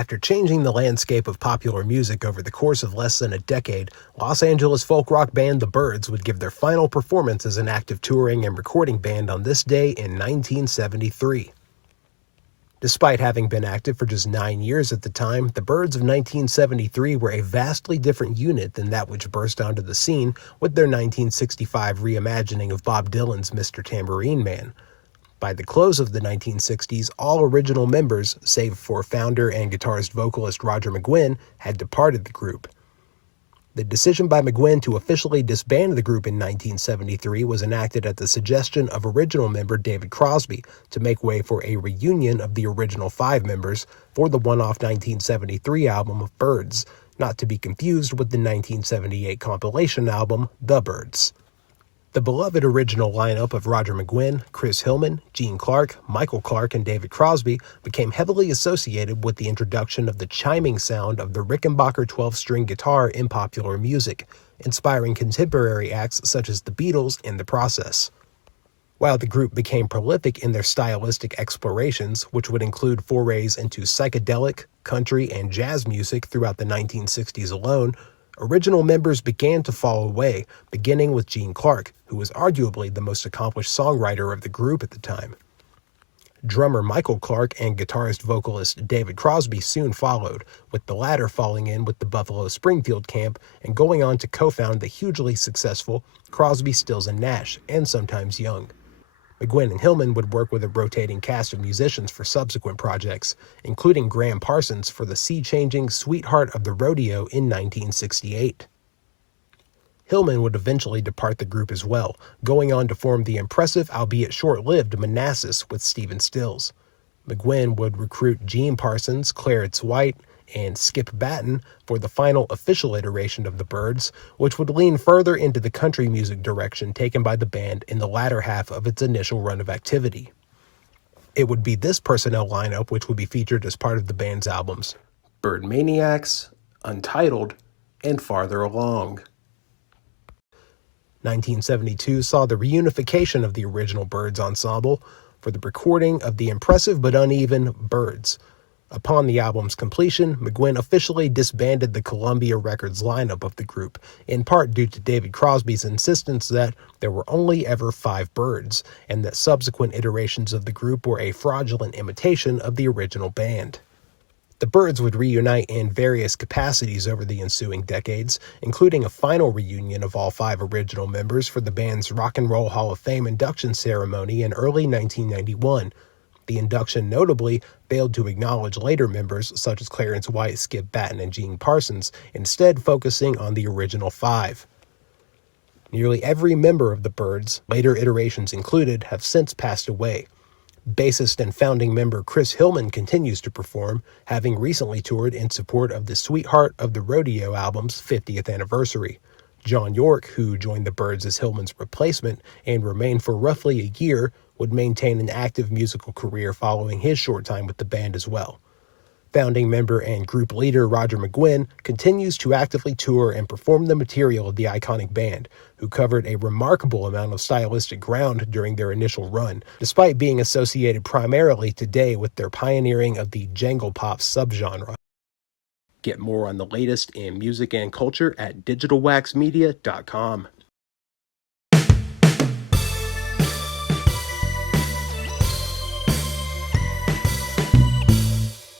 After changing the landscape of popular music over the course of less than a decade, Los Angeles folk rock band the Byrds would give their final performance as an active touring and recording band on this day in 1973. Despite having been active for just 9 years at the time, the Byrds of 1973 were a vastly different unit than that which burst onto the scene with their 1965 reimagining of Bob Dylan's Mr. Tambourine Man. By the close of the 1960s, all original members, save for founder and guitarist-vocalist Roger McGuinn, had departed the group. The decision by McGuinn to officially disband the group in 1973 was enacted at the suggestion of original member David Crosby to make way for a reunion of the original 5 members for the one-off 1973 album of Byrds, not to be confused with the 1978 compilation album The Byrds. The beloved original lineup of Roger McGuinn, Chris Hillman, Gene Clark, Michael Clark, and David Crosby became heavily associated with the introduction of the chiming sound of the Rickenbacker 12-string guitar in popular music, inspiring contemporary acts such as the Beatles in the process. While the group became prolific in their stylistic explorations, which would include forays into psychedelic, country, and jazz music throughout the 1960s alone, original members began to fall away, beginning with Gene Clark, who was arguably the most accomplished songwriter of the group at the time. Drummer Michael Clark and guitarist-vocalist David Crosby soon followed, with the latter falling in with the Buffalo Springfield camp and going on to co-found the hugely successful Crosby, Stills and Nash, and Sometimes Young. McGuinn and Hillman would work with a rotating cast of musicians for subsequent projects, including Graham Parsons for the sea-changing Sweetheart of the Rodeo in 1968. Hillman would eventually depart the group as well, going on to form the impressive, albeit short-lived, Manassas with Stephen Stills. McGuinn would recruit Gene Parsons, Clarence White, and Skip Batton for the final official iteration of the Byrds, which would lean further into the country music direction taken by the band in the latter half of its initial run of activity. It would be this personnel lineup which would be featured as part of the band's albums Bird Maniacs, Untitled, and Farther Along. 1972 saw the reunification of the original Byrds ensemble for the recording of the impressive but uneven Byrds. Upon the album's completion, McGuinn officially disbanded the Columbia Records lineup of the group, in part due to David Crosby's insistence that there were only ever 5 Byrds, and that subsequent iterations of the group were a fraudulent imitation of the original band. The Byrds would reunite in various capacities over the ensuing decades, including a final reunion of all 5 original members for the band's Rock and Roll Hall of Fame induction ceremony in early 1991. The induction notably failed to acknowledge later members such as Clarence White, Skip Batton, and Gene Parsons, instead focusing on the original 5. Nearly every member of the Byrds, later iterations included, have since passed away. Bassist and founding member Chris Hillman continues to perform, having recently toured in support of the Sweetheart of the Rodeo album's 50th anniversary. John York, who joined the Byrds as Hillman's replacement and remained for roughly a year, would maintain an active musical career following his short time with the band as well. Founding member and group leader Roger McGuinn continues to actively tour and perform the material of the iconic band, who covered a remarkable amount of stylistic ground during their initial run, despite being associated primarily today with their pioneering of the jangle pop subgenre. Get more on the latest in music and culture at digitalwaxmedia.com.